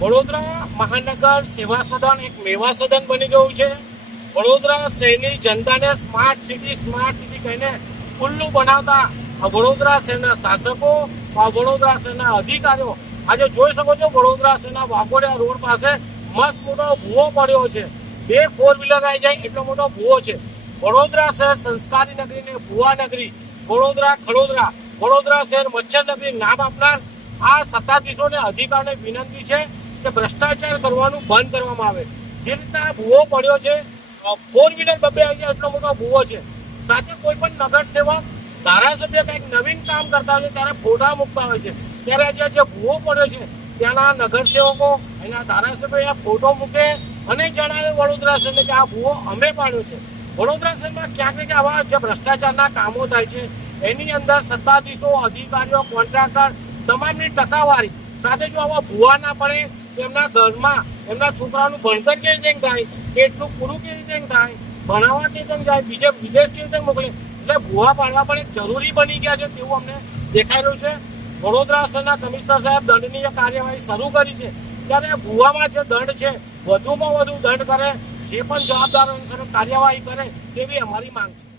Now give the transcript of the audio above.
વડોદરા મહાનગર સેવા સદન એક મેવા સદન બની ગયું છે. વડોદરા શહેરની જનતાને સ્માર્ટ સિટી સ્માર્ટ સિટી કહીને ખુલ્લું બનાવતા આ વડોદરા શહેરના શાસકો, આ વડોદરા શહેરના અધિકારીઓ આજે જોઈ શકો છો વડોદરા શહેરના વાઘોડિયા રોડ પાસે મસ્ત મોટો ભૂવો પડ્યો છે. બે ફોર વ્હીલર આવી જાય એટલો મોટો ભૂવો છે. વડોદરા શહેર સંસ્કારી નગરી ને ભુવા નગરી, વડોદરા ખડોદરા, વડોદરા શહેર મચ્છર નગરી નામ આપનાર આ સત્તાધીશોને અધિકારને વિનંતી છે. કે ભ્રષ્ટાચાર કરવાનું બંધ કરવામાં આવે. જે રીતના ભૂવો પડ્યો છે ફોર વ્હીલર બબે અહીંયા એટલો મોટો ભૂવો છે. સાથે કોઈ પણ નગરસેવક ધારાસભ્ય કંઈક નવીન કામ કરતા હોય ત્યારે ફોટા મૂકતા હોય છે. ત્યારે આજે જે ભૂવો પડ્યો છે, ત્યાંના નગરસેવકો એના ધારાસભ્ય ફોટો મૂકે અને જણાવે વડોદરા શહેરને કે આ ભૂવો અમે પાડ્યો છે. વડોદરા શહેરમાં ક્યાંક ક્યાંક આવા જે ભ્રષ્ટાચારના કામો થાય છે. એની અંદર સત્તાધીશો, અધિકારીઓ, કોન્ટ્રાક્ટર, તમામની ટકાવારી. સાથે જો આવા ભૂવા ના પડે એમના ઘરમાં એમના છોકરાનું ભણતર કેવી રીતે થાય? કેટલું પૂરું કેવી રીતે થાય? ભણાવવા કેવી રીતે જાય બીજે વિદેશ કેવી રીતે મોકલે? એટલે ભૂવા પાડવા પણ એક જરૂરી બની ગયા છે તેવું અમને દેખાઈ રહ્યું છે. વડોદરા શહેરના કમિશનર સાહેબ દંડની જે કાર્યવાહી શરૂ કરી છે. ત્યારે ભૂવામાં જે દંડ છે, વધુમાં વધુ દંડ કરે, જે પણ જવાબદારો કાર્યવાહી કરે, તેવી અમારી માંગ છે.